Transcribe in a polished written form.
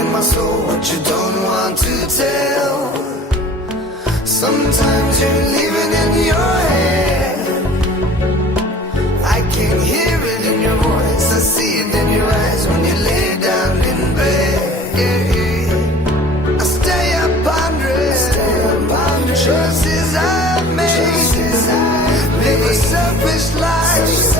in my soul what you don't want to tell. Sometimes you're leaving in your head. I can hear it in your voice, I see it in your eyes when you lay down in bed. I stay up pondering choices I've made. Live a selfish life.